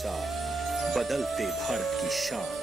साथ बदलते भारत की शान।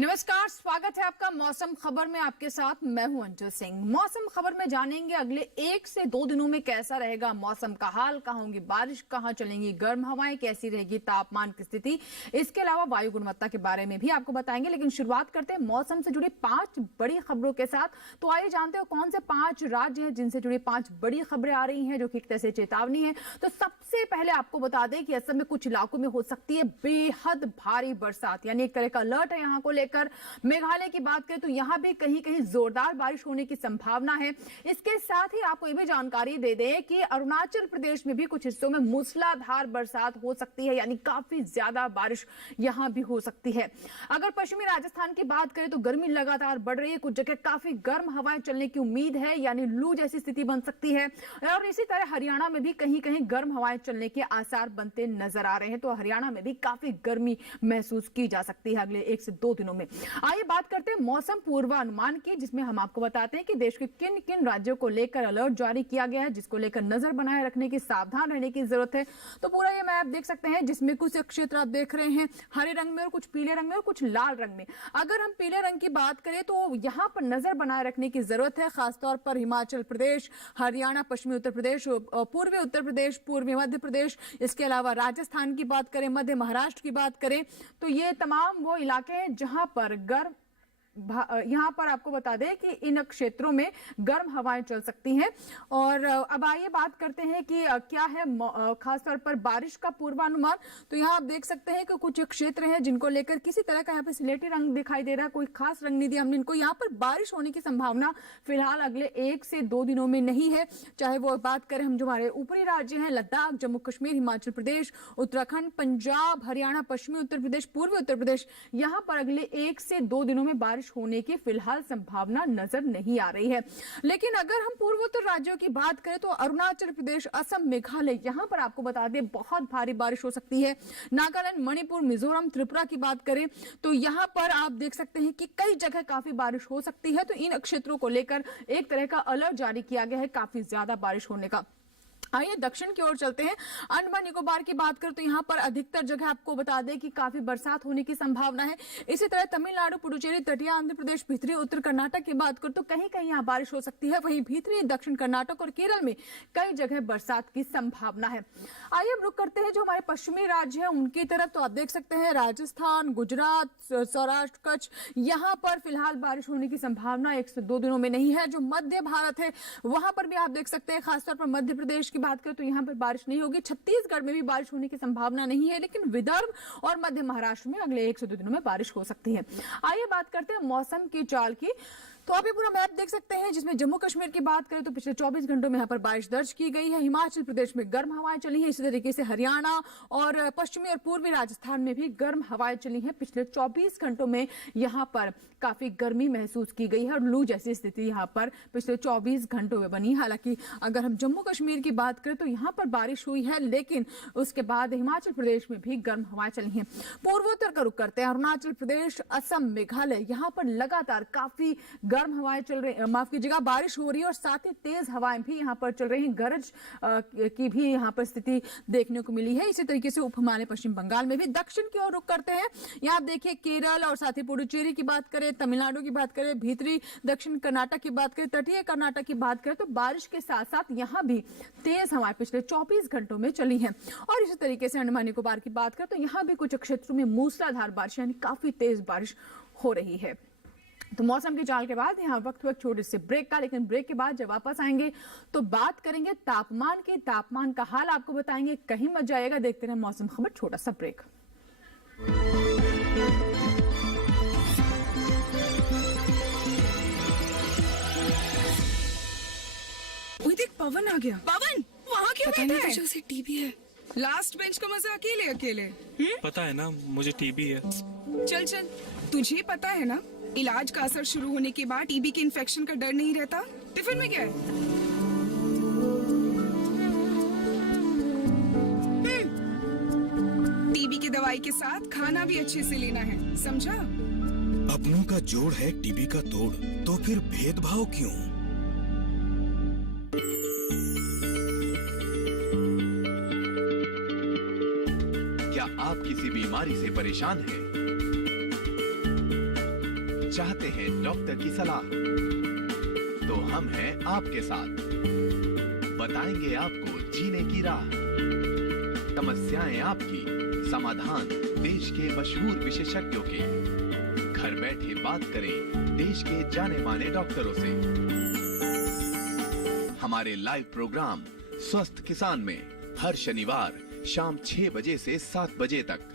नमस्कार, स्वागत है आपका मौसम खबर में। आपके साथ मैं हूं अंजू सिंह। मौसम खबर में जानेंगे अगले 1 से 2 दिनों में कैसा रहेगा मौसम का हाल, कहां होगी बारिश, कहां चलेंगी गर्म हवाएं, कैसी रहेगी तापमान की स्थिति। इसके अलावा वायु गुणवत्ता के बारे में भी आपको बताएंगे। लेकिन शुरुआत करते हैं मौसम से जुड़ी 5 बड़ी खबरों के साथ। तो आइए जानते हो कौन से 5 राज्य हैं जिनसे जुड़ी 5 बड़ी खबरें आ रही हैं, जो कि एक तरह से चेतावनी है। तो सबसे पहले आपको बता दें कि असम में कुछ इलाकों में हो सकती है बेहद भारी बरसात, यानी एक तरह का अलर्ट है यहां को लेकर। मेघालय की बात करें तो यहां भी कहीं कहीं जोरदार बारिश होने की संभावना है। इसके साथ ही आपको यह भी जानकारी दे दें कि अरुणाचल प्रदेश में भी कुछ हिस्सों में मूसलाधार बरसात हो सकती है, यानी काफी ज्यादा बारिश यहां भी हो सकती है। अगर पश्चिमी राजस्थान की बात करें तो गर्मी लगातार बढ़ रही है, कुछ जगह काफी गर्म हवाएं चलने की उम्मीद है, यानी लू जैसी स्थिति बन सकती है। और इसी तरह हरियाणा में भी कहीं कहीं गर्म हवाएं चलने के आसार बनते नजर आ रहे हैं। तो हरियाणा में भी काफी गर्मी महसूस की जा सकती है अगले 1 से 2 दिनों में। आइए बात करते हैं मौसम पूर्वानुमान की, जिसमें हम आपको बताते हैं कि देश के किन किन राज्यों को लेकर अलर्ट जारी किया गया है, जिसको लेकर नजर बनाए रखने की, सावधान रहने की जरूरत है। तो पूरा ये मैप देख सकते हैं, जिसमें कुछ क्षेत्र आप देख रहे हैं हरे रंग में और कुछ पीले रंग में और कुछ लाल रंग में। अगर हम पीले रंग की बात करें तो यहां पर नजर बनाए रखने की जरूरत है, खासतौर पर हिमाचल प्रदेश, हरियाणा, पश्चिमी उत्तर प्रदेश, पूर्वी उत्तर प्रदेश, पूर्वी मध्य प्रदेश। इसके अलावा राजस्थान की बात करें, मध्य महाराष्ट्र की बात करें तो ये तमाम वो इलाके हैं जहां पर गर्म, यहां पर आपको बता दें कि इन क्षेत्रों में गर्म हवाएं चल सकती हैं। और अब आइए बात करते हैं कि क्या है खासतौर पर बारिश का पूर्वानुमान। तो यहां आप देख सकते हैं कि कुछ क्षेत्र हैं जिनको लेकर किसी तरह का यहाँ पे सिलेटी रंग दिखाई दे रहा है, कोई खास रंग नहीं दिया हमने इनको। यहाँ पर बारिश होने की संभावना फिलहाल अगले 1 से 2 दिनों में नहीं है। चाहे वो बात करें हम जो हमारे ऊपरी राज्य हैं, लद्दाख, जम्मू कश्मीर, हिमाचल प्रदेश, उत्तराखंड, पंजाब, हरियाणा, पश्चिमी उत्तर प्रदेश, पूर्वी उत्तर प्रदेश, यहाँ पर अगले 1 से 2 दिनों में बारिश होने की फिलहाल संभावना नजर नहीं आ रही है। लेकिन अगर हम पूर्वोत्तर राज्यों की बात करें तो अरुणाचल प्रदेश, असम, मेघालय, यहां पर आपको बता दें बहुत भारी बारिश हो सकती है। नागालैंड, मणिपुर, मिजोरम, त्रिपुरा की बात करें तो यहां पर आप देख सकते हैं कि कई जगह काफी बारिश हो सकती है। तो इन क्षेत्रों को लेकर एक तरह का अलर्ट जारी किया गया है, काफी ज्यादा बारिश होने का। आइए दक्षिण की ओर चलते हैं। अंडमान निकोबार की बात करें तो यहाँ पर अधिकतर जगह आपको बता दें कि काफी बरसात होने की संभावना है। इसी तरह तमिलनाडु, पुडुचेरी, तटीय आंध्र प्रदेश, भीतरी उत्तर कर्नाटक की बात करें तो कहीं कहीं यहाँ बारिश हो सकती है। वहीं भीतरी दक्षिण कर्नाटक और केरल में कई जगह बरसात की संभावना है। आइए अब रुक करते हैं जो हमारे पश्चिमी राज्य है उनकी तरफ। तो आप देख सकते हैं राजस्थान, गुजरात, सौराष्ट्र, कच्छ, यहाँ पर फिलहाल बारिश होने की संभावना 1 से 2 दिनों में नहीं है। जो मध्य भारत है वहां पर भी आप देख सकते हैं, खासतौर पर मध्य प्रदेश बात करें तो यहां पर बारिश नहीं होगी। छत्तीसगढ़ में भी बारिश होने की संभावना नहीं है, लेकिन विदर्भ और मध्य महाराष्ट्र में अगले 1 से 2 दिनों में बारिश हो सकती है। आइए बात करते हैं मौसम की चाल की। तो आप ये पूरा मैप देख सकते हैं, जिसमें जम्मू कश्मीर की बात करें तो पिछले 24 घंटों में यहाँ पर बारिश दर्ज की गई है। हिमाचल प्रदेश में गर्म हवाएं चली हैं। इसी तरीके से हरियाणा और पश्चिमी और पूर्वी राजस्थान में भी गर्म हवाएं चली हैं। पिछले 24 घंटों में यहाँ पर काफी गर्मी महसूस की गई है और लू जैसी स्थिति यहाँ पर पिछले 24 घंटों में बनी। हालांकि अगर हम जम्मू कश्मीर की बात करें तो यहाँ पर बारिश हुई है, लेकिन उसके बाद हिमाचल प्रदेश में भी गर्म हवाएं चली हैं। पूर्वोत्तर का रुख करते हैं। अरुणाचल प्रदेश, असम, मेघालय, यहाँ पर लगातार काफी गर्म हवाएं चल रही, माफ कीजिएगा, बारिश हो रही है और साथ ही तेज हवाएं भी यहाँ पर चल रही हैं। गरज की भी यहाँ पर स्थिति देखने को मिली है। इसी तरीके से उप हिमालय पश्चिम बंगाल में भी। दक्षिण की ओर रुख करते हैं। यहाँ देखिए केरल और साथ ही पुडुचेरी की बात करें, तमिलनाडु की बात करें, भीतरी दक्षिण कर्नाटक की बात करें, तटीय कर्नाटक की बात करें तो बारिश के साथ साथ यहाँ भी तेज हवाएं पिछले 24 घंटों में चली हैं। और इसी तरीके से अंडमान निकोबार की बात करें तो यहाँ भी कुछ क्षेत्रों में मूसलाधार बारिश यानी काफी तेज बारिश हो रही है। तो मौसम की चाल के बाद यहाँ वक्त हुआ छोटे से ब्रेक का, लेकिन ब्रेक के बाद जब वापस आएंगे तो बात करेंगे तापमान की। तापमान का हाल आपको बताएंगे, कहीं मत जाइएगा, देखते रहे मौसम खबर। छोटा सा ब्रेक। देख पवन आ गया। पवन वहाँ क्यों पता बैठा नहीं है? तुझे उसे टीबी है। लास्ट बेंच का मजा अकेले अकेले। पता है ना, मुझे टीबी है। चल चल, तुझे पता है ना, इलाज का असर शुरू होने के बाद टीबी के इन्फेक्शन का डर नहीं रहता। टिफिन में क्या है? टीबी की दवाई के साथ खाना भी अच्छे से लेना है, समझा? अपनों का जोड़ है टीबी का तोड़, तो फिर भेदभाव क्यों? क्या आप किसी बीमारी से परेशान हैं? चाहते हैं डॉक्टर की सलाह? तो हम हैं आपके साथ, बताएंगे आपको जीने की राह। समस्याएं आपकी, समाधान देश के मशहूर विशेषज्ञों के। घर बैठे बात करें देश के जाने माने डॉक्टरों से। हमारे लाइव प्रोग्राम स्वस्थ किसान में हर शनिवार शाम 6 बजे से 7 बजे तक।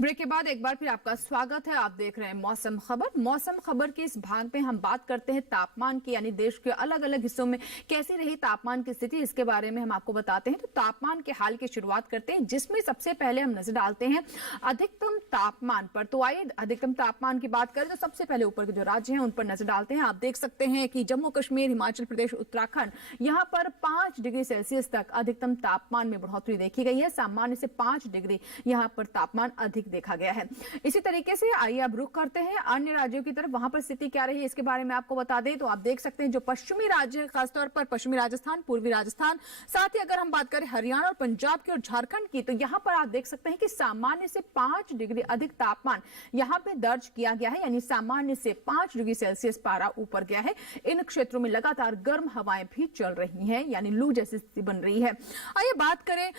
ब्रेक के बाद एक बार फिर आपका स्वागत है। आप देख रहे हैं मौसम खबर। मौसम खबर के इस भाग में हम बात करते हैं तापमान की, यानी देश के अलग अलग हिस्सों में कैसी रही तापमान की स्थिति, इसके बारे में हम आपको बताते हैं। तो तापमान के हाल की शुरुआत करते हैं, जिसमें सबसे पहले हम नजर डालते हैं अधिकतम तापमान पर। तो आइए अधिकतम तापमान की बात करें तो सबसे पहले ऊपर के जो राज्य हैं उन पर नजर डालते हैं। आप देख सकते हैं कि जम्मू कश्मीर, हिमाचल प्रदेश, उत्तराखंड, यहाँ पर 5 डिग्री सेल्सियस तक अधिकतम तापमान में बढ़ोतरी देखी गई है। सामान्य से 5 डिग्री यहाँ पर तापमान अधिक देखा गया है। इसी तरीके से आइए अब रुख करते हैं अन्य राज्यों की तरफ, वहां पर स्थिति क्या रही है इसके बारे में आपको बता दें। तो आप देख सकते हैं जो पश्चिमी राज्य, खासतौर पर पश्चिमी राजस्थान, पूर्वी राजस्थान, साथ ही अगर हम बात करें हरियाणा और पंजाब की और झारखंड की, तो यहाँ पर आप देख सकते हैं कि सामान्य से 5 डिग्री अधिक तापमान यहाँ पे दर्ज किया गया है, यानी सामान्य से 5 डिग्री सेल्सियस पारा ऊपर गया है। इन क्षेत्रों में लगातार गर्म हवाएं भी चल रही हैं, यानी लू जैसी स्थिति बन रही है। आइए बात करें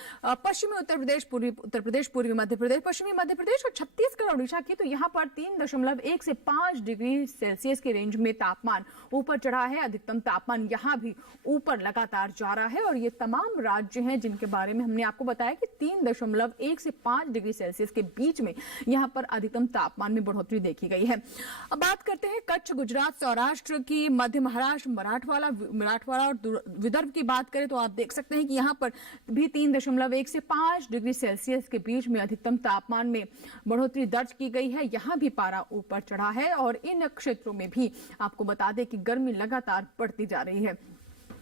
पश्चिमी उत्तर प्रदेश, पूर्वी उत्तर प्रदेश, पूर्वी मध्य प्रदेश, पश्चिमी मध्य प्रदेश और छत्तीसगढ़ और उड़ीसा की, तो यहाँ पर 3.1 से 5 डिग्री सेल्सियस की रेंज में तापमान ऊपर चढ़ा है। अधिकतम तापमान यहाँ भी ऊपर लगातार जा रहा है और ये तमाम राज्य हैं जिनके बारे में हमने आपको बताया कि 3.1 से 5 डिग्री सेल्सियस के बीच में यहाँ पर अधिकतम तापमान में बढ़ोतरी देखी गई है। अब बात करते हैं कच्छ, गुजरात, सौराष्ट्र की, मध्य महाराष्ट्र, मराठवाड़ा और विदर्भ की बात करें तो आप देख सकते हैं कि यहाँ पर भी 3.1 से 5 डिग्री सेल्सियस के बीच में अधिकतम तापमान में बढ़ोतरी दर्ज की गई है। यहाँ भी पारा ऊपर चढ़ा है और इन क्षेत्रों में भी आपको बता दें कि गर्मी लगातार बढ़ती जा रही है।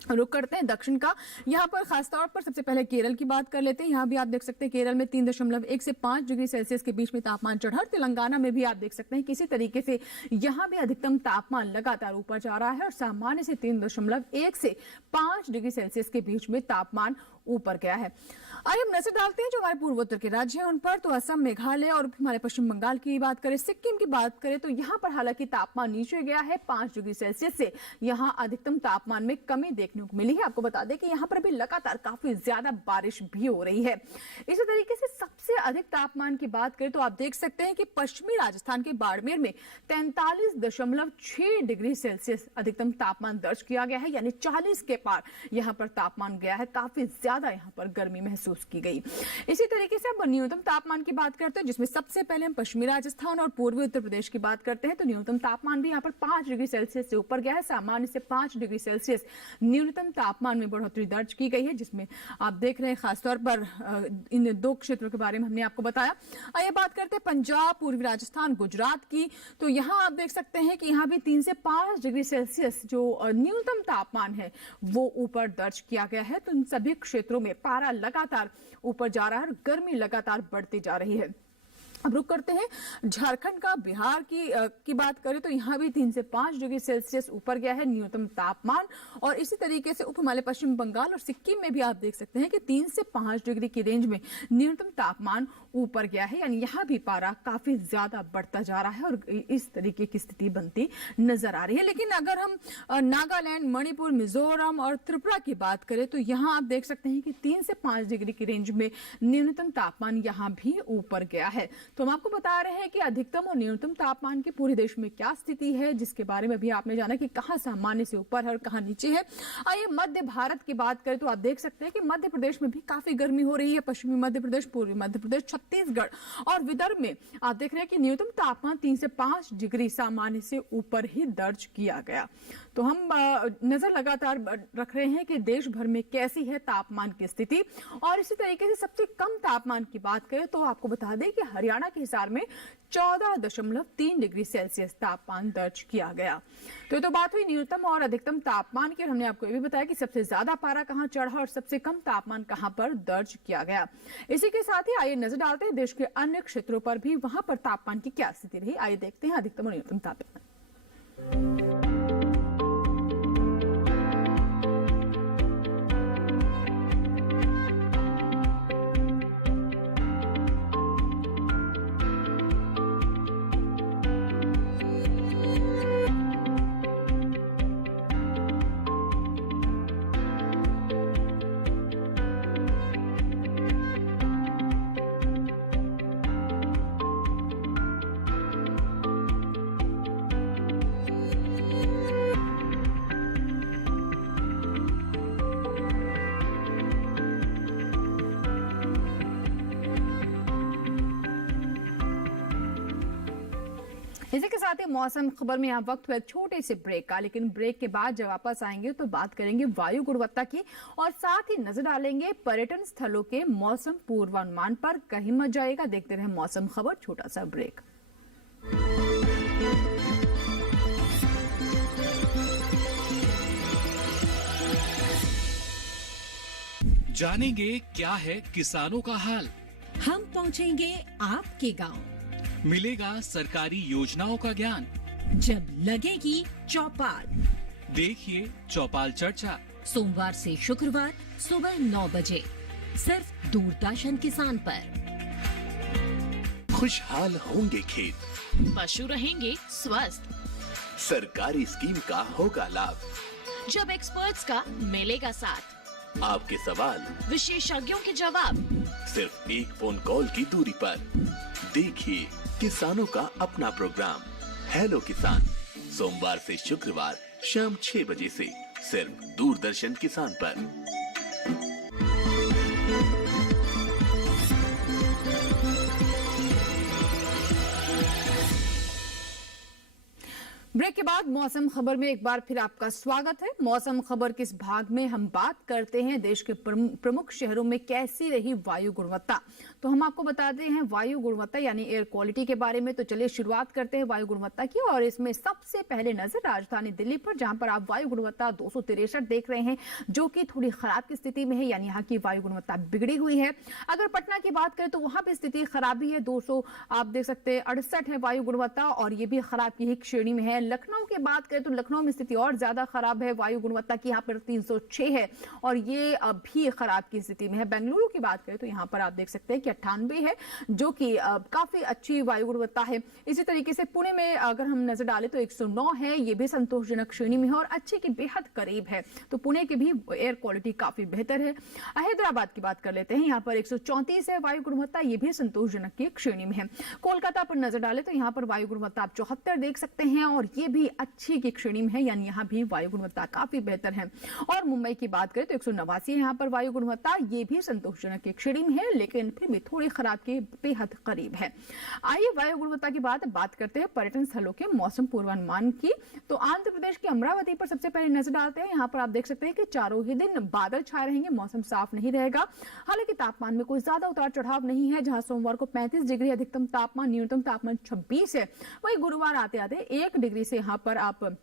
रुक करते हैं दक्षिण का, यहाँ पर खासतौर पर सबसे पहले केरल की बात कर लेते हैं। यहाँ भी आप देख सकते हैं केरल में 3.1 से 5 डिग्री सेल्सियस के बीच में तापमान चढ़ा। तेलंगाना में भी आप देख सकते हैं किसी तरीके से यहाँ भी अधिकतम तापमान लगातार ऊपर जा रहा है और सामान्य से 3.1 से 5 डिग्री सेल्सियस के बीच में तापमान ऊपर गया है। आइए हम नजर डालते हैं जो हमारे पूर्वोत्तर के राज्य हैं उन पर। तो असम, मेघालय और हमारे पश्चिम बंगाल की बात करें, सिक्किम की बात करें तो यहाँ पर हालांकि तापमान नीचे गया है। 5 डिग्री सेल्सियस से यहाँ अधिकतम तापमान में कमी देखने को मिली है। आपको बता दें कि यहाँ पर भी लगातार काफी ज्यादा बारिश भी हो रही है। इसी तरीके से सबसे अधिक तापमान की बात करें तो आप देख सकते हैं कि पश्चिमी राजस्थान के बाड़मेर में 43.6 डिग्री सेल्सियस अधिकतम तापमान दर्ज किया गया है, यानी 40 के पार यहाँ पर तापमान गया है। काफी ज्यादा यहाँ पर गर्मी महसूस की गई। इसी तरीके से अब न्यूनतम तापमान की बात करते हैं, जिसमें सबसे पहले हम पश्चिमी राजस्थान और पूर्वी उत्तर प्रदेश की बात करते हैं। तो न्यूनतम तापमान भी यहाँ पर 5 डिग्री सेल्सियस से ऊपर गया है। सामान्य से 5 डिग्री सेल्सियस न्यूनतम तापमान में बढ़ोतरी दर्ज की गई है, जिसमें आप देख रहे हैं खासतौर पर इन 2 क्षेत्रों के बारे में हमने आपको बताया। आइए बात करते हैं पंजाब, पूर्वी राजस्थान, गुजरात की। तो यहाँ आप देख सकते हैं कि यहाँ भी 3 से 5 डिग्री सेल्सियस जो न्यूनतम तापमान है वो ऊपर दर्ज किया गया है। तो इन सभी क्षेत्रों में पारा लगातार ऊपर जा रहा है और गर्मी लगातार बढ़ती जा रही है। अब रुक करते हैं झारखंड का, बिहार की बात करें तो यहाँ भी 3 से 5 डिग्री सेल्सियस ऊपर गया है न्यूनतम तापमान। और इसी तरीके से उप हिमालय, पश्चिम बंगाल और सिक्किम में भी आप देख सकते हैं कि 3 से 5 डिग्री की रेंज में न्यूनतम तापमान ऊपर गया है, यानी यहाँ भी पारा काफी ज्यादा बढ़ता जा रहा है और इस तरीके की स्थिति बनती नजर आ रही है। लेकिन अगर हम नागालैंड, मणिपुर, मिजोरम और त्रिपुरा की बात करें तो यहाँ आप देख सकते हैं कि 3 से 5 डिग्री की रेंज में न्यूनतम तापमान यहाँ भी ऊपर गया है। तो हम आपको बता रहे हैं कि अधिकतम और न्यूनतम तापमान की पूरे देश में क्या स्थिति है, जिसके बारे में भी आपने जाना कि कहां सामान्य से ऊपर है और कहां नीचे है। आइए मध्य भारत की बात करें तो आप देख सकते हैं कि मध्य प्रदेश में भी काफी गर्मी हो रही है। पश्चिमी मध्य प्रदेश, पूर्वी मध्य प्रदेश, छत्तीसगढ़ और विदर्भ में आप देख रहे हैं कि न्यूनतम तापमान 3 से 5 डिग्री सामान्य से ऊपर ही दर्ज किया गया। तो हम नजर लगातार रख रहे हैं कि देश भर में कैसी है तापमान की स्थिति। और इसी तरीके से सबसे कम तापमान की बात करें तो आपको बता दें कि हरियाणा के हिसार में 14.3 डिग्री सेल्सियस तापमान दर्ज किया गया। तो ये तो बात हुई न्यूनतम और अधिकतम तापमान की। हमने आपको ये भी बताया कि सबसे ज्यादा पारा कहां चढ़ा और सबसे कम तापमान कहां पर दर्ज किया गया। इसी के साथ ही आइए नजर डालते हैं देश के अन्य क्षेत्रों पर भी, वहां पर तापमान की क्या स्थिति रही। आइए देखते हैं अधिकतम और न्यूनतम तापमान। इसी के साथ ही मौसम खबर में यहाँ वक्त हुआ एक छोटे से ब्रेक का, लेकिन ब्रेक के बाद जब वापस आएंगे तो बात करेंगे वायु गुणवत्ता की और साथ ही नजर डालेंगे पर्यटन स्थलों के मौसम पूर्वानुमान पर। कहीं मत जाएगा, देखते रहे मौसम खबर। छोटा सा ब्रेक। जानेंगे क्या है किसानों का हाल। हम पहुंचेंगे आपके गांव। मिलेगा सरकारी योजनाओं का ज्ञान। जब लगेगी चौपाल, देखिए चौपाल चर्चा सोमवार से शुक्रवार सुबह 9 बजे सिर्फ दूरदर्शन किसान पर। खुशहाल होंगे खेत, पशु रहेंगे स्वस्थ, सरकारी स्कीम का होगा लाभ, जब एक्सपर्ट्स का मिलेगा साथ, आपके सवाल विशेषज्ञों के जवाब, सिर्फ एक फोन कॉल की दूरी पर। देखिए किसानों का अपना प्रोग्राम हेलो किसान, सोमवार से शुक्रवार शाम 6 बजे से सिर्फ दूरदर्शन किसान पर। ब्रेक के बाद मौसम खबर में एक बार फिर आपका स्वागत है। मौसम खबर के इस भाग में हम बात करते हैं देश के प्रमुख शहरों में कैसी रही वायु गुणवत्ता। तो हम आपको बताते हैं वायु गुणवत्ता यानी एयर क्वालिटी के बारे में। तो चलिए शुरुआत करते हैं वायु गुणवत्ता की, और इसमें सबसे पहले नजर राजधानी दिल्ली पर, जहां पर आप वायु गुणवत्ता 263 देख रहे हैं, जो कि थोड़ी खराब की स्थिति में है, यानी यहाँ की वायु गुणवत्ता बिगड़ी हुई है। अगर पटना की बात करें तो वहां पर स्थिति खराबी है, 200 आप देख सकते हैं 68 है वायु गुणवत्ता, और ये भी खराब की ही श्रेणी में है। लखनऊ की बात करें तो लखनऊ में स्थिति और ज्यादा खराब है वायु गुणवत्ता की, यहाँ पर 306 है और ये अभी खराब की स्थिति में है। बेंगलुरु की बात करें तो यहाँ पर आप देख सकते हैं कि 98 है, जो कि काफी अच्छी वायु गुणवत्ता है। इसी तरीके से पुणे में अगर हम नजर डालें तो 109 है, ये भी संतोषजनक श्रेणी में है और अच्छे के बेहद करीब है। तो पुणे की भी एयर क्वालिटी काफी बेहतर है। हैदराबाद की बात कर लेते हैं, यहाँ पर 134 है वायु गुणवत्ता, ये भी संतोषजनक की श्रेणी में है। कोलकाता पर नजर डालें तो यहाँ पर वायु गुणवत्ता आप 74 देख सकते हैं और ये भी अच्छी की श्रेणी में है, यानी यहाँ भी वायु गुणवत्ता काफी बेहतर है। और मुंबई की बात करें तो 189 है यहाँ पर वायु गुणवत्ता, ये भी संतोषजनक की श्रेणी में है, लेकिन फिर भी थोड़ी खराब के बेहद करीब है। आइए वायु गुणवत्ता की बात करते हैं पर्यटन स्थलों के मौसम पूर्वानुमान की। तो आंध्र प्रदेश की अमरावती पर सबसे पहले नजर डालते हैं। यहाँ पर आप देख सकते हैं कि चारों ही दिन बादल छाए रहेंगे, मौसम साफ नहीं रहेगा। हालांकि तापमान में कोई ज्यादा उतार चढ़ाव नहीं है, जहां सोमवार को 35 डिग्री अधिकतम तापमान, न्यूनतम तापमान 26 है। वही गुरुवार आते आते 1 डिग्री से यहाँ पर आप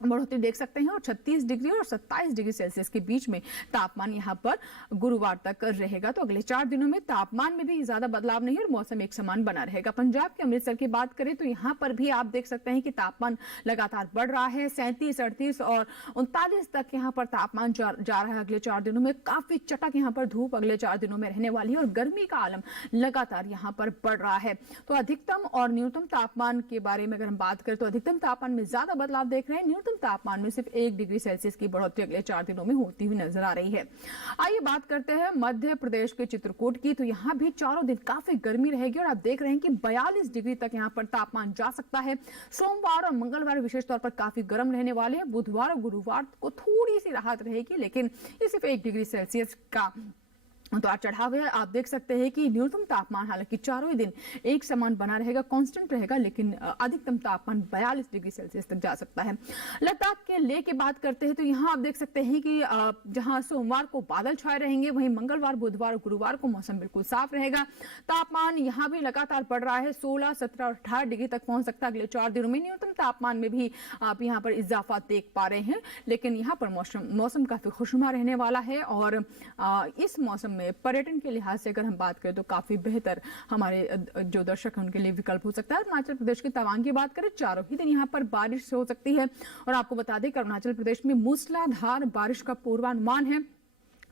बढ़ोतरी देख सकते हैं और 36 डिग्री और 27 डिग्री सेल्सियस के बीच में तापमान यहाँ पर गुरुवार तक रहेगा। तो अगले 4 दिनों में तापमान में भी ज्यादा बदलाव नहीं है और मौसम एक समान बना रहेगा। पंजाब के अमृतसर की बात करें तो यहाँ पर भी आप देख सकते हैं कि तापमान लगातार बढ़ रहा है, 37, 38 और 39 तक यहाँ पर तापमान जा रहा है। अगले 4 दिनों में काफी चटक यहाँ पर धूप अगले 4 दिनों में रहने वाली है और गर्मी का आलम लगातार यहाँ पर बढ़ रहा है। तो अधिकतम और न्यूनतम तापमान के बारे में अगर हम बात करें तो अधिकतम तापमान में ज्यादा बदलाव देख रहे हैं, न्यूनतम तापमान में सिर्फ 1 डिग्री सेल्सियस की बढ़ोतरी अगले 4 दिनों में होती हुई नजर आ रही है। आइए बात करते हैं मध्य प्रदेश के चित्रकूट की। तो यहाँ भी चारों दिन काफी गर्मी रहेगी और आप देख रहे हैं कि 42 डिग्री तक यहाँ पर तापमान जा सकता है। सोमवार और मंगलवार विशेष तौर पर काफी गर्म रहने वाले हैं। बुधवार और गुरुवार को थोड़ी सी राहत रहेगी, लेकिन ये सिर्फ 1 डिग्री सेल्सियस का उतार चढ़ाव है। आप देख सकते हैं कि न्यूनतम तापमान हालांकि चारों ही दिन एक समान बना रहेगा, कांस्टेंट रहेगा, लेकिन अधिकतम तापमान 42 डिग्री सेल्सियस तक जा सकता है। लद्दाख के लेह की बात करते हैं तो यहाँ आप देख सकते हैं कि जहां सोमवार को बादल छाए रहेंगे, वहीं मंगलवार, बुधवार और गुरुवार को मौसम बिल्कुल साफ रहेगा। तापमान यहाँ भी लगातार बढ़ रहा है, 16, 17 और 18 डिग्री तक पहुंच सकता है अगले 4 दिनों में। न्यूनतम तापमान में भी आप यहाँ पर इजाफा देख पा रहे हैं, लेकिन यहाँ पर मौसम काफी खुशनुमा रहने वाला है और इस मौसम में पर्यटन के लिहाज से अगर हम बात करें तो काफी बेहतर हमारे जो दर्शक हैं उनके लिए विकल्प हो सकता है। अरुणाचल प्रदेश की तवांग की बात करें, चारों ही दिन यहाँ पर बारिश हो सकती है और आपको बता दें कि अरुणाचल प्रदेश में मूसलाधार बारिश का पूर्वानुमान है।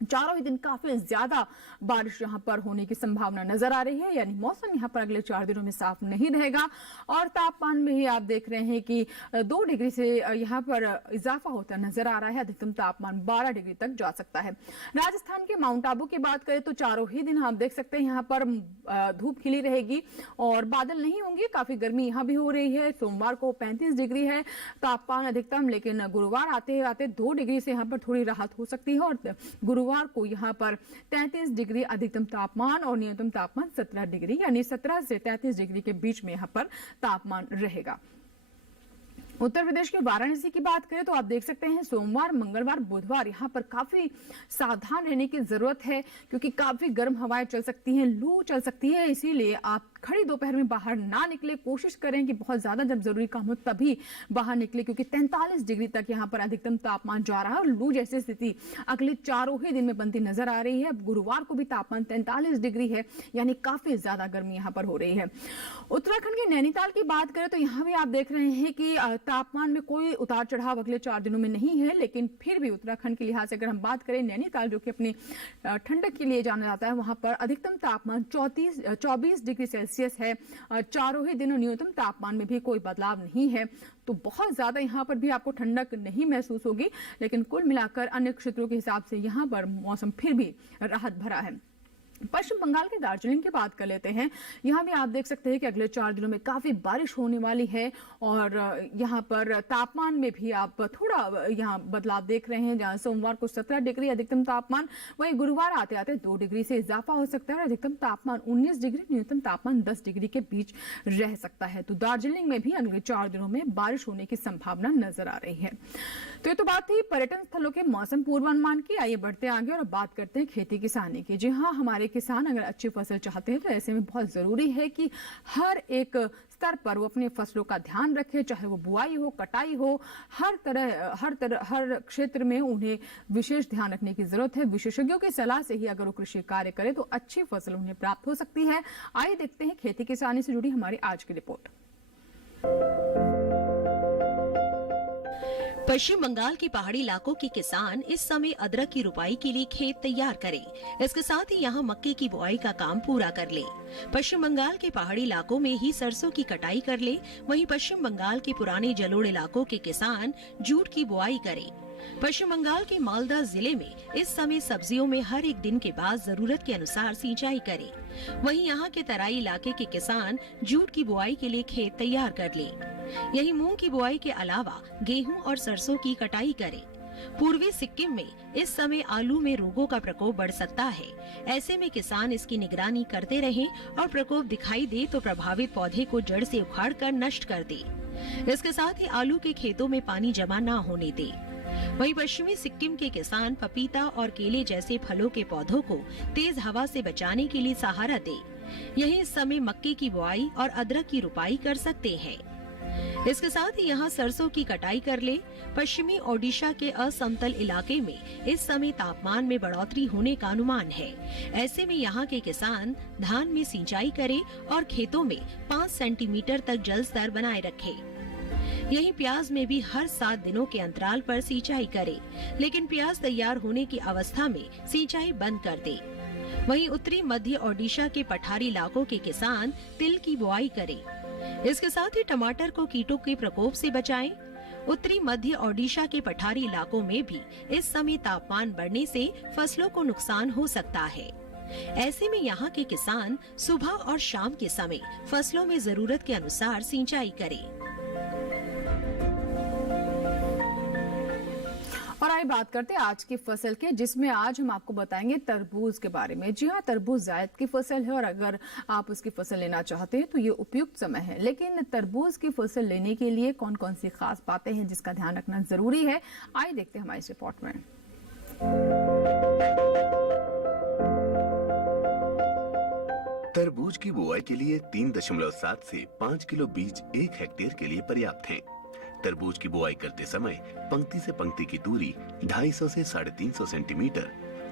चारों ही दिन काफी ज्यादा बारिश यहाँ पर होने की संभावना नजर आ रही है, यानी मौसम यहाँ पर अगले 4 दिनों में साफ नहीं रहेगा। और तापमान में ही आप देख रहे हैं कि 2 डिग्री से यहाँ पर इजाफा होता नजर आ रहा है। अधिकतम तापमान 12 डिग्री तक जा सकता है। राजस्थान के माउंट आबू की बात करें तो चारों ही दिन आप देख सकते हैं यहाँ पर धूप खिली रहेगी और बादल नहीं होंगे। काफी गर्मी यहाँ भी हो रही है। सोमवार को 35 डिग्री है तापमान अधिकतम, लेकिन गुरुवार आते आते 2 डिग्री से यहाँ पर थोड़ी राहत हो सकती है और गुरुवार को यहाँ पर 33 डिग्री अधिकतम तापमान और न्यूनतम तापमान 17 डिग्री, यानी 17 से 33 डिग्री के बीच में यहाँ पर तापमान रहेगा। उत्तर प्रदेश के वाराणसी की बात करें तो आप देख सकते हैं सोमवार, मंगलवार, बुधवार यहाँ पर काफी सावधान रहने की जरूरत है, क्योंकि काफी गर्म हवाएं चल सकती हैं, लू चल सकती है। इसीलिए आप खड़ी दोपहर में बाहर ना निकले, कोशिश करें कि बहुत ज्यादा जब जरूरी काम हो तभी बाहर निकले, क्योंकि 43 डिग्री तक यहाँ पर अधिकतम तापमान जा रहा है और लू जैसी स्थिति अगले चारों ही दिन में बनती नजर आ रही है। गुरुवार को भी तापमान 43 डिग्री है, यानी काफी ज्यादा गर्मी यहाँ पर हो रही है। उत्तराखंड के नैनीताल की बात करें तो यहाँ भी आप देख रहे हैं कि तापमान में कोई उतार चढ़ाव अगले 4 दिनों में नहीं है, लेकिन फिर भी उत्तराखंड के लिहाज से अगर हम बात करें, नैनीताल जो कि अपनी ठंडक के लिए जाना जाता है, वहां पर अधिकतम तापमान 24 डिग्री सेल्सियस है। चारों ही दिनों न्यूनतम तापमान में भी कोई बदलाव नहीं है, तो बहुत ज्यादा यहाँ पर भी आपको ठंडक नहीं महसूस होगी, लेकिन कुल मिलाकर अन्य क्षेत्रों के हिसाब से यहाँ पर मौसम फिर भी राहत भरा है। पश्चिम बंगाल के दार्जिलिंग की बात कर लेते हैं। यहाँ भी आप देख सकते हैं कि अगले 4 दिनों में काफी बारिश होने वाली है और यहाँ पर तापमान में भी आप थोड़ा यहाँ बदलाव देख रहे हैं, जहाँ सोमवार को 17 डिग्री अधिकतम तापमान, वहीं गुरुवार आते आते 2 डिग्री से इजाफा हो सकता है और अधिकतम तापमान 19 डिग्री, न्यूनतम तापमान 10 डिग्री के बीच रह सकता है। तो दार्जिलिंग में भी अगले 4 दिनों में बारिश होने की संभावना नजर आ रही है। तो ये तो बात थी पर्यटन स्थलों के मौसम पूर्वानुमान की। आइए बढ़ते आगे और बात करते हैं खेती किसानी की। जी हाँ, हमारे किसान अगर अच्छी फसल चाहते हैं तो ऐसे में बहुत जरूरी है कि हर एक स्तर पर वो अपनी फसलों का ध्यान रखे, चाहे वो बुआई हो, कटाई हो, हर क्षेत्र में उन्हें विशेष ध्यान रखने की जरूरत है। विशेषज्ञों की सलाह से ही अगर वो कृषि कार्य करे तो अच्छी फसल उन्हें प्राप्त हो सकती है। आइए देखते हैं खेती किसानी से जुड़ी हमारी आज की रिपोर्ट। पश्चिम बंगाल के पहाड़ी इलाकों के किसान इस समय अदरक की रुपाई के लिए खेत तैयार करें। इसके साथ ही यहाँ मक्के की बुआई का काम पूरा कर ले। पश्चिम बंगाल के पहाड़ी इलाकों में ही सरसों की कटाई कर ले। वहीं पश्चिम बंगाल के पुराने जलोढ़ इलाकों के किसान जूट की बुआई करें। पश्चिम बंगाल के मालदा जिले में इस समय सब्जियों में हर एक दिन के बाद जरूरत के अनुसार सिंचाई करें। वहीं यहाँ के तराई इलाके के किसान जूट की बुआई के लिए खेत तैयार कर ले। यही मूंग की बुआई के अलावा गेहूं और सरसों की कटाई करें। पूर्वी सिक्किम में इस समय आलू में रोगों का प्रकोप बढ़ सकता है। ऐसे में किसान इसकी निगरानी करते रहें और प्रकोप दिखाई दे तो प्रभावित पौधे को जड़ से उखाड़कर नष्ट कर दे। इसके साथ ही आलू के खेतों में पानी जमा न होने दे। वहीं पश्चिमी सिक्किम के किसान पपीता और केले जैसे फलों के पौधों को तेज हवा से बचाने के लिए सहारा दे। यही इस समय मक्के की बुआई और अदरक की रुपाई कर सकते हैं। इसके साथ ही यहाँ सरसों की कटाई कर ले। पश्चिमी ओडिशा के असमतल इलाके में इस समय तापमान में बढ़ोतरी होने का अनुमान है। ऐसे में यहाँ के किसान धान में सिंचाई करें और खेतों में 5 सेंटीमीटर तक जल स्तर बनाए रखें। यही प्याज में भी हर 7 दिनों के अंतराल पर सिंचाई करें, लेकिन प्याज तैयार होने की अवस्था में सिंचाई बंद कर दे। वहीं उत्तरी मध्य ओडिशा के पठारी इलाकों के किसान तिल की बुआई करें। इसके साथ ही टमाटर को कीटों के प्रकोप से बचाएं। उत्तरी मध्य ओडिशा के पठारी इलाकों में भी इस समय तापमान बढ़ने से फसलों को नुकसान हो सकता है। ऐसे में यहाँ के किसान सुबह और शाम के समय फसलों में जरूरत के अनुसार सिंचाई करें। और आइए बात करते हैं आज की फसल के, जिसमें आज हम आपको बताएंगे तरबूज के बारे में। जी हाँ, तरबूज जायद की फसल है और अगर आप उसकी फसल लेना चाहते हैं तो ये उपयुक्त समय है। लेकिन तरबूज की फसल लेने के लिए कौन कौन सी खास बातें हैं जिसका ध्यान रखना जरूरी है, आइए देखते हैं हमारी इस रिपोर्ट में। तरबूज की बुआई के लिए 3.7 से 5 किलो बीज 1 हेक्टेयर के लिए पर्याप्त हैं। तरबूज की बुआई करते समय पंक्ति से पंक्ति की दूरी 250 से 350 सेंटीमीटर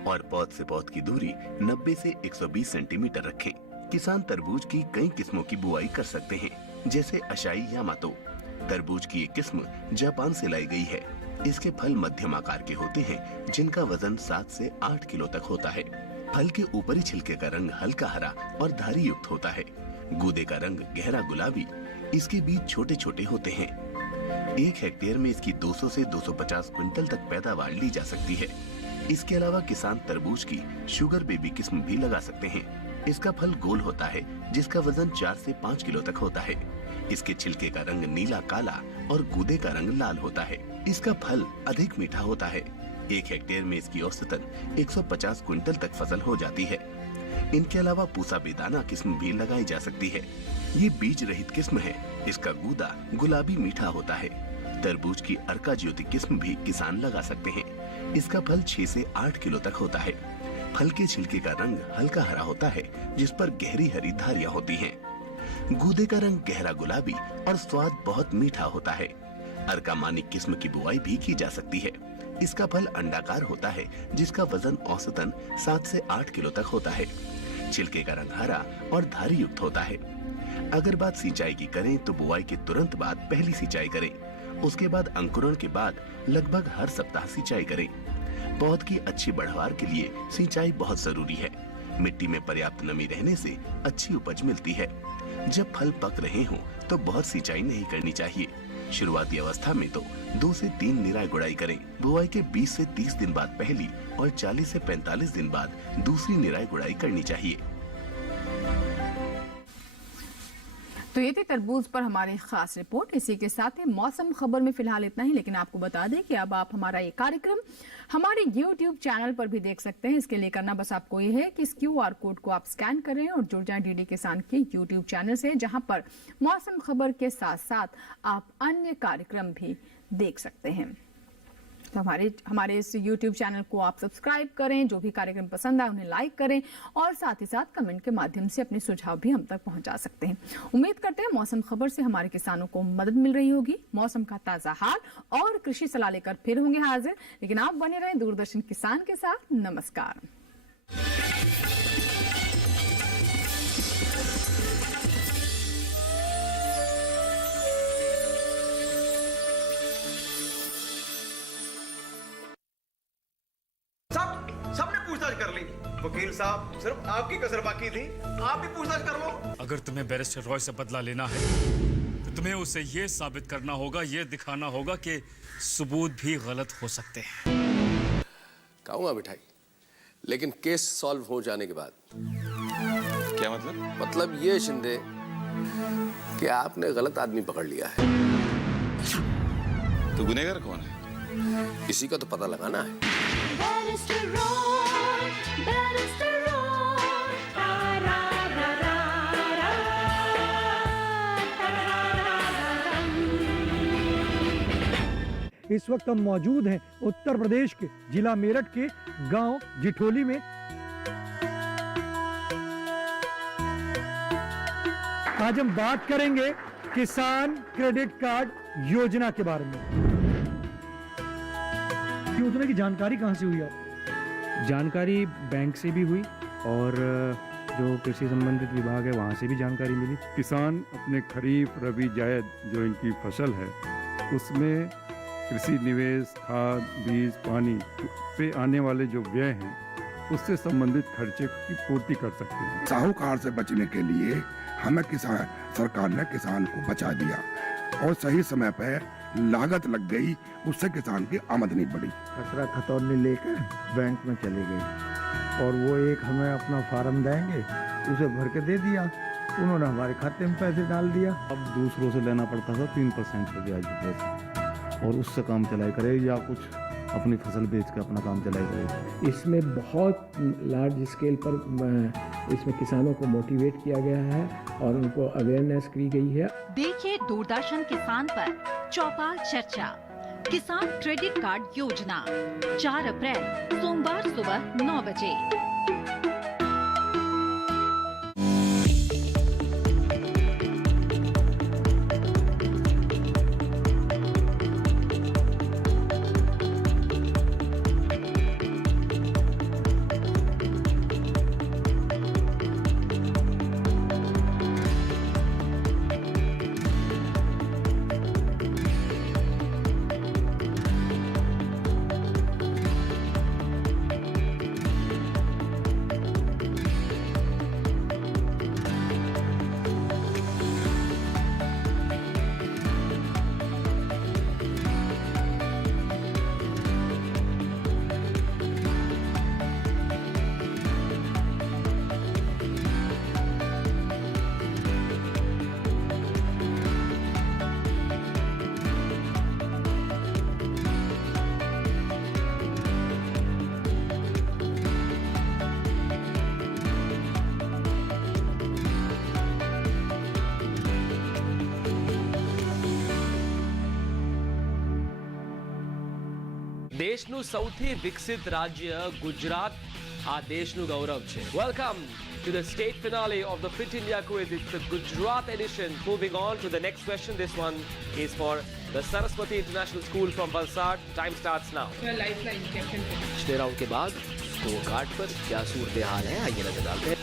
और पौध से पौध की दूरी 90 से 120 सेंटीमीटर रखें। किसान तरबूज की कई किस्मों की बुआई कर सकते हैं, जैसे अशाई यामातो। तरबूज की एक किस्म जापान से लाई गई है। इसके फल मध्यम आकार के होते हैं, जिनका वजन 7 से 8 किलो तक होता है। फल के ऊपरी छिलके का रंग हल्का हरा और धारी युक्त होता है। गूदे का रंग गहरा गुलाबी। इसके बीज छोटे छोटे होते हैं। 1 हेक्टेयर में इसकी 200 से 250 क्विंटल तक पैदावार ली जा सकती है। इसके अलावा किसान तरबूज की शुगर बेबी किस्म भी लगा सकते हैं। इसका फल गोल होता है, जिसका वजन 4 से 5 किलो तक होता है। इसके छिलके का रंग नीला काला और गूदे का रंग लाल होता है। इसका फल अधिक मीठा होता है। 1 हेक्टेयर में इसकी औसतन 150 क्विंटल तक फसल हो जाती है। इनके अलावा पूसा बेदाना किस्म भी लगाई जा सकती है। ये बीज रहित किस्म है। इसका गूदा गुलाबी मीठा होता है। तरबूज की अर्का ज्योति किस्म भी किसान लगा सकते हैं। इसका फल 6 से 8 किलो तक होता है। फल के छिलके का रंग हल्का हरा होता है, जिस पर गहरी हरी धारियां होती हैं। गूदे का रंग गहरा गुलाबी और स्वाद बहुत मीठा होता है। अर्का मानिक किस्म की बुआई भी की जा सकती है। इसका फल अंडाकार होता है, जिसका वजन औसतन 7 से 8 किलो तक होता है। छिलके का रंग हरा और धारी युक्त होता है। अगर बात सिंचाई की करें तो बुआई के तुरंत बाद पहली सिंचाई करें। उसके बाद अंकुरण के बाद लगभग हर सप्ताह सिंचाई करें। पौध की अच्छी बढ़वार के लिए सिंचाई बहुत जरूरी है। मिट्टी में पर्याप्त नमी रहने से अच्छी उपज मिलती है। जब फल पक रहे हों तो बहुत सिंचाई नहीं करनी चाहिए। शुरुआती अवस्था में तो 2 से 3 निराई गुड़ाई करें। बुआई के 20 से 30 दिन बाद पहली और 40 से 45 दिन बाद दूसरी निराई गुड़ाई करनी चाहिए। तो ये थी तरबूज पर हमारी खास रिपोर्ट। इसी के साथ ही मौसम खबर में फिलहाल इतना ही, लेकिन आपको बता दें कि अब आप हमारा ये कार्यक्रम हमारे YouTube चैनल पर भी देख सकते हैं। इसके लिए करना बस आपको ये है कि इस QR कोड को आप स्कैन करें और जुड़ जाएं डीडी किसान के YouTube चैनल से, जहां पर मौसम खबर के साथ साथ आप अन्य कार्यक्रम भी देख सकते हैं। तो हमारे इस YouTube चैनल को आप सब्सक्राइब करें, जो भी कार्यक्रम पसंद आए उन्हें लाइक करें और साथ ही साथ कमेंट के माध्यम से अपने सुझाव भी हम तक पहुंचा सकते हैं। उम्मीद करते हैं मौसम खबर से हमारे किसानों को मदद मिल रही होगी। मौसम का ताजा हाल और कृषि सलाह लेकर फिर होंगे हाजिर, लेकिन आप बने रहें दूरदर्शन किसान के साथ। नमस्कार। सबने पूछताछ कर ली। वकील साहब, सिर्फ आपकी कसर बाकी थी, आप भी पूछताछ कर लो। अगर तुम्हें बैरिस्टर रॉय से बदला लेना है तो तुम्हें उसे ये साबित करना होगा, ये दिखाना होगा कि सबूत भी गलत हो सकते हैं। कहूँगा मिठाई, लेकिन केस सॉल्व हो जाने के बाद। क्या मतलब? मतलब ये शिंदे कि आपने गलत आदमी पकड़ लिया है। तो गुनहगार कौन है? इसी का तो पता लगाना है। इस वक्त हम मौजूद हैं उत्तर प्रदेश के जिला मेरठ के गांव जिठोली में। आज हम बात करेंगे किसान क्रेडिट कार्ड योजना के बारे में। योजना की जानकारी कहां से हुई आपको? जानकारी बैंक से भी हुई और जो कृषि संबंधित विभाग है वहाँ से भी जानकारी मिली। किसान अपने खरीफ रबी जायद जो इनकी फसल है उसमें कृषि निवेश, खाद, बीज, पानी पे आने वाले जो व्यय हैं उससे संबंधित खर्चे की पूर्ति कर सकते हैं। साहूकार से बचने के लिए हमें सरकार ने किसान को बचा दिया और सही समय पर लागत लग गई, उससे किसान की आमदनी बढ़ी। खसरा खतौनी लेकर बैंक में चले गए और वो एक हमें अपना फार्म देंगे, उसे भर के दे दिया, उन्होंने हमारे खाते में पैसे डाल दिया। अब दूसरों से लेना पड़ता था 3% पे ब्याज पैसे, और उससे काम चलाया करे या कुछ अपनी फसल बेच के अपना काम चलाया करे। इसमें बहुत लार्ज स्केल पर इसमें किसानों को मोटिवेट किया गया है और उनको अवेयरनेस की गई है। देखिए दूरदर्शन किसान पर चौपाल चर्चा, किसान क्रेडिट कार्ड योजना, 4 अप्रैल सोमवार सुबह 9 बजे। દેશનું સૌથી વિકસિત રાજ્ય ગુજરાત આ દેશનું ગૌરવ છે. Welcome to the state finale of the Fit India quiz. It's the Gujarat edition. Moving on to the next question. This one is for the Saraswati International School from Valsad. Time starts now. Lifeline captain को पिछले round के बाद score card पर क्या सूरत हाल है, आइए नजर डालते हैं.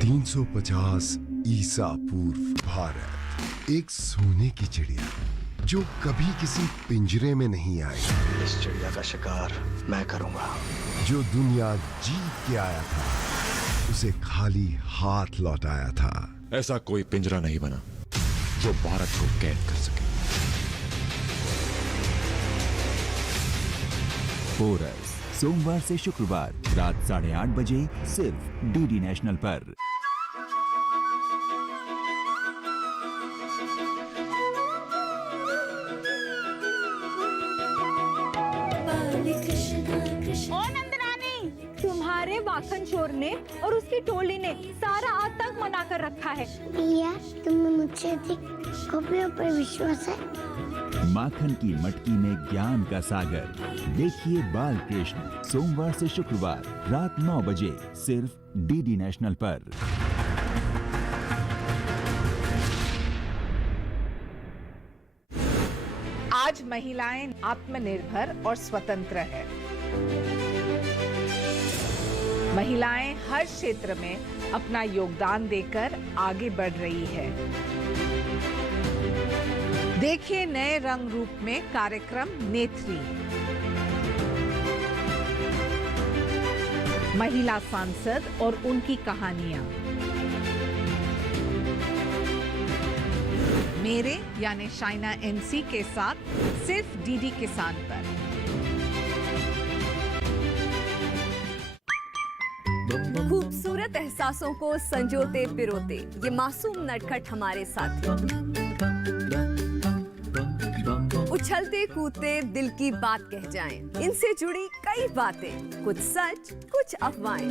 350 ईसा पूर्व भारत, एक सोने की चिड़िया जो कभी किसी पिंजरे में नहीं आई. इस चिड़िया का शिकार मैं करूंगा. जो दुनिया जीत के आया था, उसे खाली हाथ लौटाया था. ऐसा कोई पिंजरा नहीं बना जो भारत को कैद कर सके. पोरस सोमवार से शुक्रवार रात 8:30 बजे सिर्फ डीडी नेशनल पर. तुम्हारे माखन चोर ने और उसकी टोली ने सारा आतंक मना कर रखा है. भैया, तुम्हें मुझसे अधिक कॉपियों पर विश्वास है. माखन की मटकी में ज्ञान का सागर. देखिए बाल कृष्ण सोमवार से शुक्रवार रात 9 बजे सिर्फ डीडी नेशनल पर. आज महिलाएं आत्मनिर्भर और स्वतंत्र है. महिलाएं हर क्षेत्र में अपना योगदान देकर आगे बढ़ रही है. देखिए नए रंग रूप में कार्यक्रम नेत्री. महिला सांसद और उनकी कहानियां. मेरे यानी शाइना एनसी के साथ सिर्फ डीडी किसान पर. खूबसूरत एहसासों को संजोते पिरोते ये मासूम नटखट हमारे साथी. उछलते कूदते दिल की बात कह जाएं. इनसे जुड़ी कई बातें, कुछ सच कुछ अफवाहें.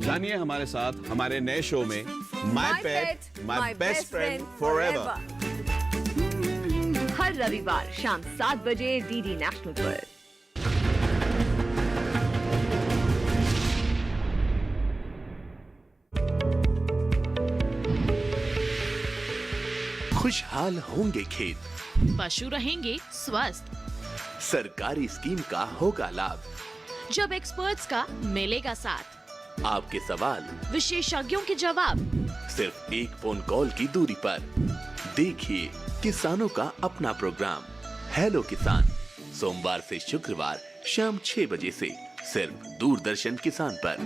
जानिए हमारे साथ हमारे नए शो में my pet my best friend forever. हर रविवार शाम 7 बजे डीडी नेशनल पर. खुशहाल होंगे खेत, पशु रहेंगे स्वस्थ, सरकारी स्कीम का होगा लाभ. जब एक्सपर्ट्स का मिलेगा साथ, आपके सवाल विशेषज्ञों के जवाब, सिर्फ एक फोन कॉल की दूरी पर. देखिए किसानों का अपना प्रोग्राम हेलो किसान, सोमवार से शुक्रवार शाम 6 बजे से सिर्फ दूरदर्शन किसान पर।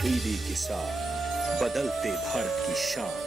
टीवी किसान, बदलते भारत की शान।